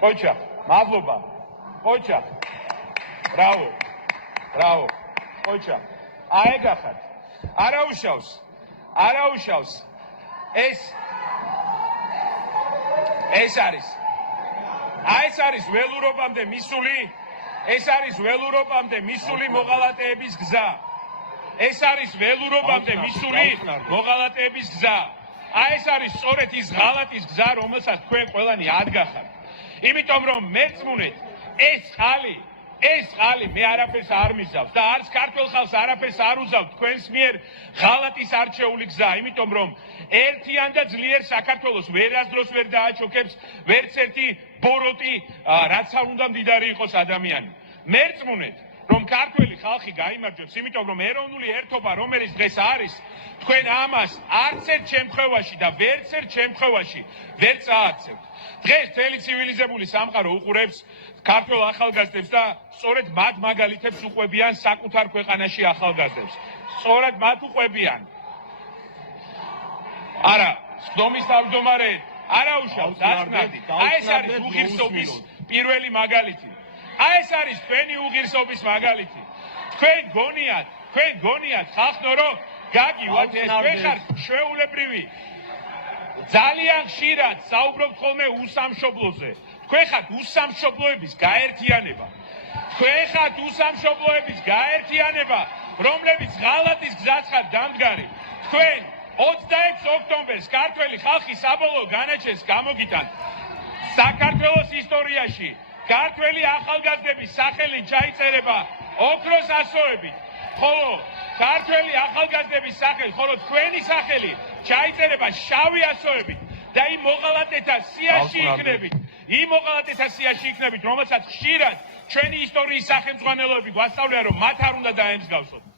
Kocha, madloba. Kocha. Bravo. Bravo. Kocha. Aegafat. Araushavs. Araushavs. Es არის. ეს არის ველურობამდე მისული, ეს არის ველურობამდე მისული მოღალატეების გზა. ეს არის ველურობამდე მისული მოღალატეების გზა. ეს არის სწორედ ის ღალატის გზა, რომელსაც თქვენ ყველანი ადგახართ. იმიტომ რომ მეწმუნეთ, ეს ხალი მე არაფერს არ მიზავს და არც ქართულ ხალხს არაფერს არ უზავთ თქვენს მიერ ღალატის არჩეული გზა, იმიტომ რომ ერთიან და ძლიერ საქართველოს ვერასდროს ვერ დააჩოქებს ვერც ერთი ბოროტი, რაც არ უნდა მდიდარი იყოს ადამიანი. მერწმუნეთ, რომ ქართველი ხალხი გაიმარჯვებს, იმიტომ რომ ეროვნული ერთობა, რომელიც დღეს არის, თქვენ ამას არც ერთ შემთხვევაში და ვერც ერთ შემთხვევაში ვერ წააცევთ. დღეს მთელი ცივილიზებული სამყარო უყურებს ქართველ ახალგაზრდებს და სწორედ მათ მაგალითებს უყვებიან საკუთარ ქვეყანაში ახალგაზრდებს. სწორედ მათ უყვებიან. არა, სხდომის თავმჯდომარე არა უშავს, აცნადით. ეს არის უღირსობის პირველი მაგალითი. ეს არის თქვენი უღირსობის მაგალითი. თქვენ გონიათ ხალხო, რომ გაგივათ ეს თქვენ ხართ ჩვეულებრივი. ძალიან ხშირად საუბრობთ ხოლმე უსამშობლოზე. თქვენ ხართ უსამშობლოების გაერთიანება. თქვენ ხართ უსამშობლოების გაერთიანება, რომლებიც ღალატის გზას ხართ დამდგარი. თქვენ 26 ოქტომბერს ქართველი ხალხი საბოლოო განაჩენს გამოგიტანთ. საქართველოს ისტორიაში ქართველი ახალგაზრდების სახელი ჩაიწერება ოქროს ასოებით, ხოლო ქართველი ახალგაზრდების სახელი, ხოლო თქვენი სახელი ჩაიწერება შავი ასოებით და იმ მოღალატეთა სიაში იქნებით, რომელსაც ხშირად ჩვენი ისტორიის სახელმძღვანელოები გვასწავლიან, რომ მათ არ უნდა დაემსგავსოთ.